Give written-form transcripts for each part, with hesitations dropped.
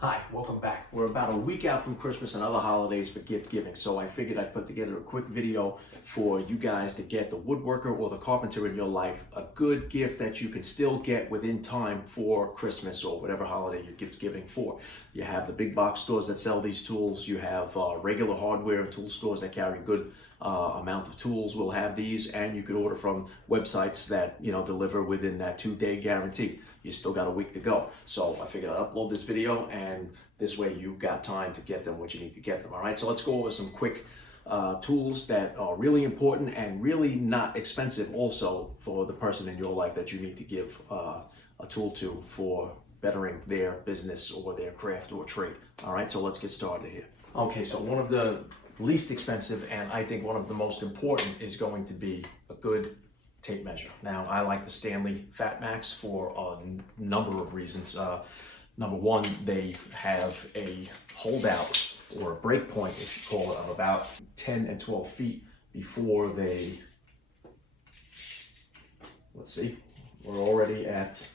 Hi, welcome back. We're about a week out from Christmas and other holidays for gift giving, so I figured I'd put together a quick video for you guys to get the woodworker or the carpenter in your life a good gift that you can still get within time for Christmas or whatever holiday you're gift giving for. You have the big box stores that sell these tools. You have regular hardware and tool stores that carry good amount of tools will have these, and you could order from websites that deliver within that 2-day guarantee. You still got a week to go, so I figured I'd upload this video, and this way you've got time to get them what you need to get them. All right, so let's go over some quick tools that are really important and really not expensive also for the person in your life that you need to give a tool to for bettering their business or their craft or trade. All right, so let's get started here. Okay, so one of the least expensive and I think one of the most important is going to be a good tape measure. Now, I like the Stanley Fat Max for a number of reasons. Number one, they have a holdout or a break point, if you call it, of about 10 and 12 feet before they, let's see, we're already at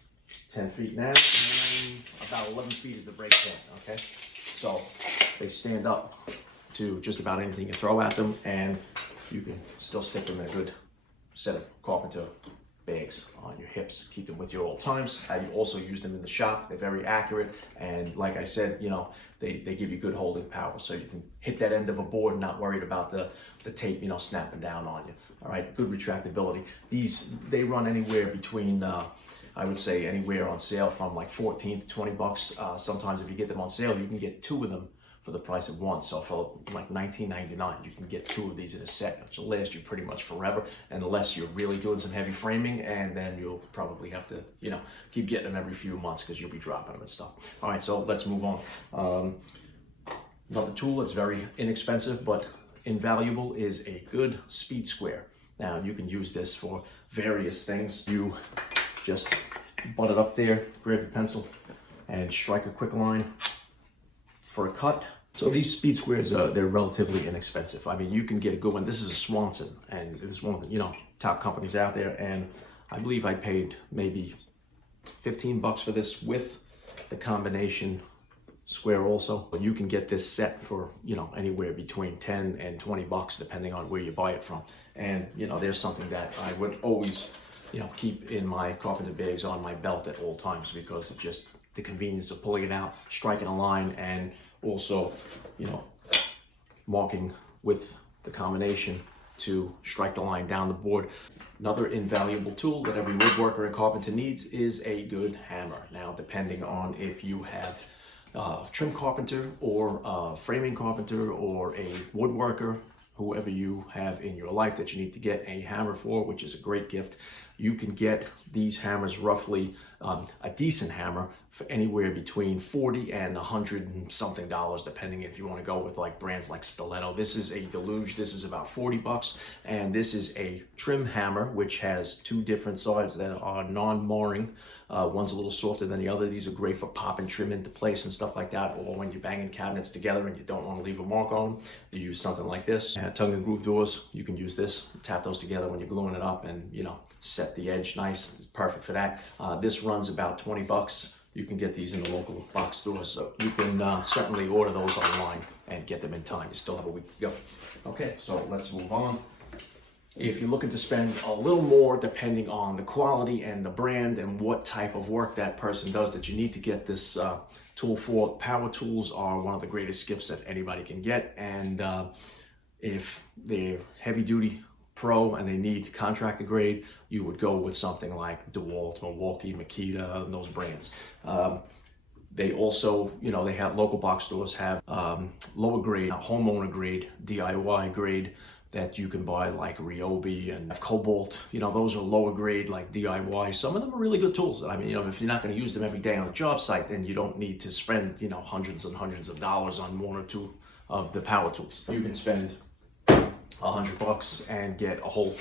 10 feet now, and about 11 feet is the break point, okay? So they stand up to just about anything you throw at them, and you can still stick them in a good set of carpenter bags on your hips. Keep them with you at all times. How you also use them in the shop. They're very accurate, and like I said, they give you good holding power, so you can hit that end of a board not worried about the tape snapping down on you. All right, good retractability. They run anywhere between I would say anywhere on sale from like 14 to 20 bucks. Sometimes if you get them on sale, you can get two of them for the price of one. So for like $19.99, you can get two of these in a set, which will last you pretty much forever, unless you're really doing some heavy framing, and then you'll probably have to, keep getting them every few months because you'll be dropping them and stuff. All right, so let's move on. Another tool that's very inexpensive but invaluable is a good speed square. Now, you can use this for various things. You just butt it up there, grab your pencil, and strike a quick line for a cut. So these speed squares, they're relatively inexpensive. I mean, you can get a good one. This is a Swanson, and this is one of the top companies out there, and I believe I paid maybe 15 bucks for this with the combination square also. But you can get this set for anywhere between 10 and 20 bucks depending on where you buy it from. And there's something that I would always keep in my carpenter bags on my belt at all times, because it's just the convenience of pulling it out, striking a line, and also, marking with the combination to strike the line down the board. Another invaluable tool that every woodworker and carpenter needs is a good hammer. Now, depending on if you have trim carpenter or framing carpenter or a woodworker, whoever you have in your life that you need to get a hammer for, which is a great gift, you can get these hammers roughly, a decent hammer, for anywhere between $40 and $100 and something, depending if you want to go with like brands like Stiletto. This is a Deluge. This is about 40 bucks, and this is a trim hammer which has two different sides that are non-marring. One's a little softer than the other. These are great for popping trim into place and stuff like that, or when you're banging cabinets together and you don't want to leave a mark on them, you use something like this. Tongue and groove doors, you can use this. Tap those together when you're gluing it up, and set the edge nice. It's perfect for that. This runs about 20 bucks. You can get these in the local box stores, so you can certainly order those online and get them in time. You still have a week to go. Okay, so let's move on. If you're looking to spend a little more, depending on the quality and the brand and what type of work that person does that you need to get this tool for, power tools are one of the greatest gifts that anybody can get. And if they're heavy duty pro and they need contractor grade, you would go with something like Dewalt, Milwaukee, Makita, and those brands. They also, they have local box stores have lower grade, homeowner grade, DIY grade that you can buy, like Ryobi and Cobalt. Those are lower grade, like DIY. Some of them are really good tools. I mean, if you're not going to use them every day on a job site, then you don't need to spend, hundreds and hundreds of dollars on one or two of the power tools. You can spend $100 and get a whole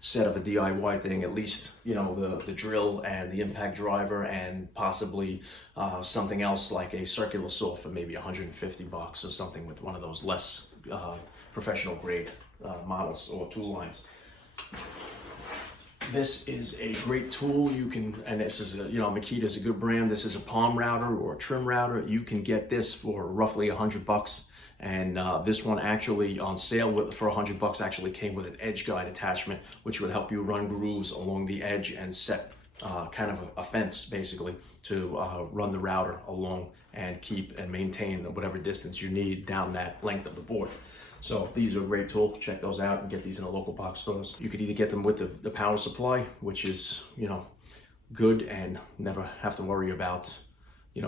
set of a DIY thing, at least the drill and the impact driver, and possibly something else like a circular saw for maybe $150 or something, with one of those less professional grade models or tool lines. This is a great tool. You can, and this is, Makita is a good brand. This is a palm router or a trim router. You can get this for roughly $100. And this one actually on sale for $100 actually came with an edge guide attachment, which would help you run grooves along the edge and set kind of a fence basically to run the router along and keep and maintain whatever distance you need down that length of the board. So these are a great tool. Check those out and get these in the local box stores. You could either get them with the power supply, which is, good and never have to worry about,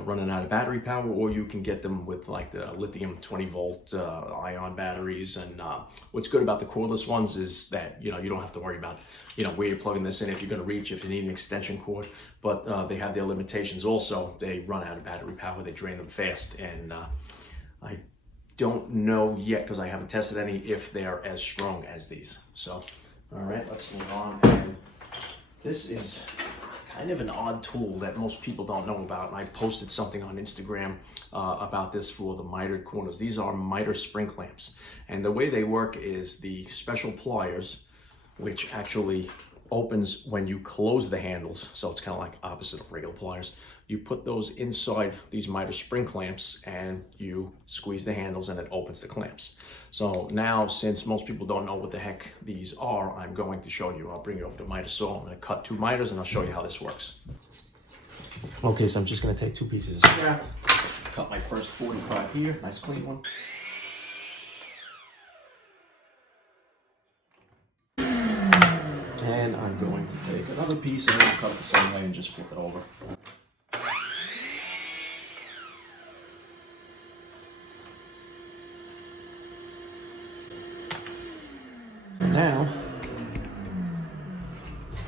running out of battery power, or you can get them with like the lithium 20-volt ion batteries. And what's good about the cordless ones is that, you don't have to worry about, where you're plugging this in, if you're going to reach, if you need an extension cord. But they have their limitations also. They run out of battery power, they drain them fast. And I don't know yet, because I haven't tested any, if they're as strong as these. So, all right, let's move on. And this is kind of an odd tool that most people don't know about. And I posted something on Instagram about this for the mitered corners. These are miter spring clamps. And the way they work is the special pliers, which actually opens when you close the handles. So it's kind of like opposite of regular pliers. You put those inside these miter spring clamps and you squeeze the handles and it opens the clamps. So now, since most people don't know what the heck these are, I'm going to show you. I'll bring you over to miter saw. I'm going to cut 2 miters and I'll show you how this works. Okay, so I'm just going to take 2 pieces of scrap, cut my first 45 here, nice clean one. And I'm going to take another piece and cut it the same way and just flip it over. Now,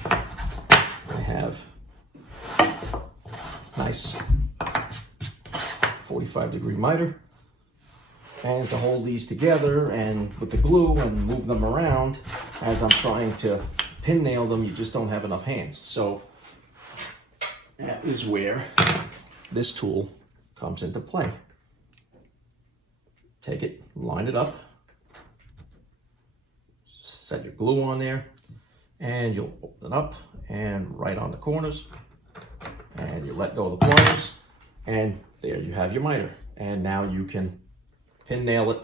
I have nice 45-degree miter, and to hold these together and with the glue and move them around as I'm trying to pin nail them, you just don't have enough hands. So that is where this tool comes into play. Take it, line it up, set your glue on there, and you'll open it up and right on the corners, and you let go of the pliers, and there you have your miter. And now you can pin nail it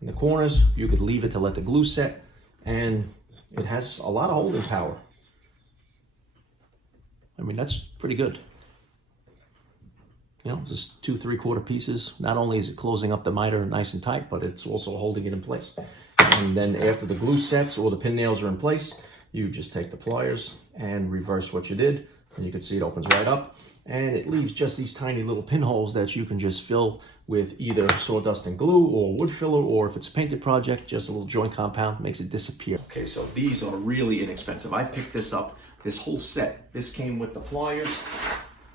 in the corners. You could leave it to let the glue set, and it has a lot of holding power. I mean, that's pretty good. Just 2 3/4 pieces. Not only is it closing up the miter nice and tight, but it's also holding it in place. And then after the glue sets or the pin nails are in place, you just take the pliers and reverse what you did. And you can see it opens right up. And it leaves just these tiny little pinholes that you can just fill with either sawdust and glue or wood filler, or if it's a painted project, just a little joint compound makes it disappear. Okay, so these are really inexpensive. I picked this up, this whole set. This came with the pliers,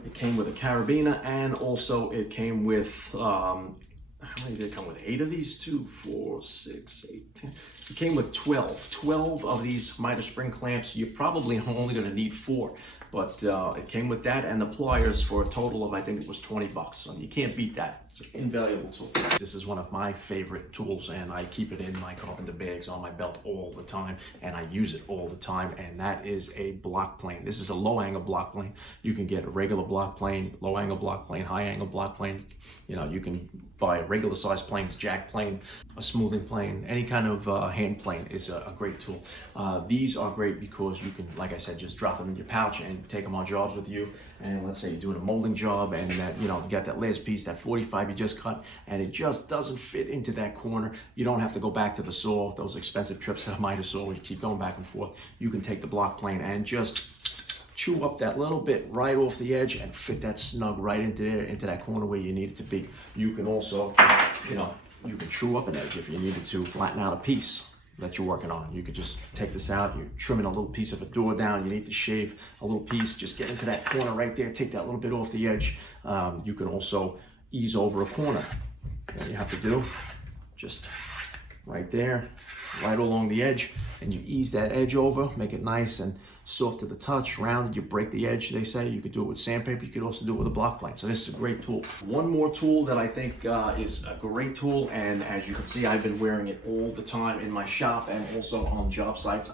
it came with a carabiner, and also it came with, how many did it come with? 8 of these? 2, 4, 6, 8, 10. It came with 12 of these miter spring clamps. You're probably only going to need 4, but it came with that and the pliers for a total of, I think it was $20. So you can't beat that. It's an invaluable tool. This is one of my favorite tools, and I keep it in my carpenter bags on my belt all the time, and I use it all the time, and that is a block plane. This is a low angle block plane. You can get a regular block plane, low angle block plane, high angle block plane. You can buy regular size planes, jack plane, a smoothing plane, any kind of hand plane is a great tool. These are great because you can, like I said, just drop them in your pouch and take them on jobs with you. And let's say you're doing a molding job and that, you get that last piece, that 45 you just cut, and it just doesn't fit into that corner. You don't have to go back to the saw, those expensive trips to the miter saw where you keep going back and forth. You can take the block plane and just chew up that little bit right off the edge and fit that snug right into there, into that corner where you need it to be. You can also, you can chew up an edge if you needed to flatten out a piece that you're working on. You could just take this out, you're trimming a little piece of a door down, you need to shave a little piece, just get into that corner right there, take that little bit off the edge. You can also ease over a corner. All you have to do, just right there, right along the edge, and you ease that edge over, make it nice and soft to the touch, rounded. You break the edge, they say. You could do it with sandpaper. You could also do it with a block plane. So this is a great tool. One more tool that I think is a great tool, and as you can see, I've been wearing it all the time in my shop and also on job sites.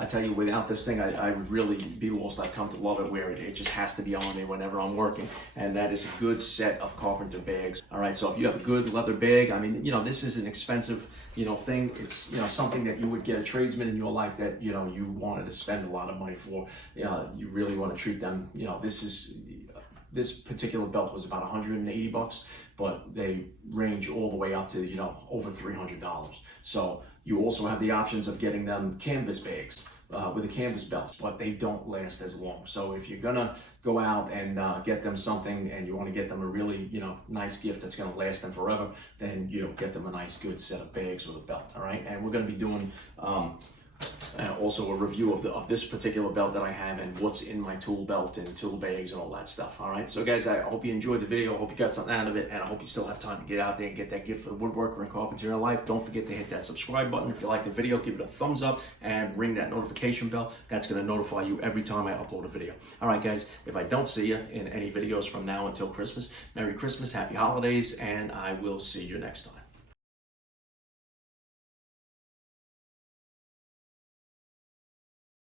I tell you, without this thing, I would really be lost. I've come to love it, where it just has to be on me whenever I'm working. And that is a good set of carpenter bags. All right, so if you have a good leather bag, I mean, you know, this is an expensive, you know, thing. It's, you know, something that you would get a tradesman in your life that, you know, you wanted to spend a lot of money for. You really want to treat them, you know, this particular belt was about 180 bucks, but they range all the way up to, you know, over $300. So you also have the options of getting them canvas bags with a canvas belt, but they don't last as long. So if you're gonna go out and get them something, and you want to get them a really, you know, nice gift that's gonna last them forever, then, you know, get them a nice good set of bags with a belt. All right, and we're gonna be doing also a review of this particular belt that I have, and what's in my tool belt and tool bags and all that stuff. All right, so guys, I hope you enjoyed the video. I hope you got something out of it, and I hope you still have time to get out there and get that gift for the woodworker and carpenter in your life. Don't forget to hit that subscribe button. If you like the video, give it a thumbs up and ring that notification bell. That's going to notify you every time I upload a video. All right, guys, if I don't see you in any videos from now until Christmas, Merry Christmas, Happy Holidays, and I will see you next time.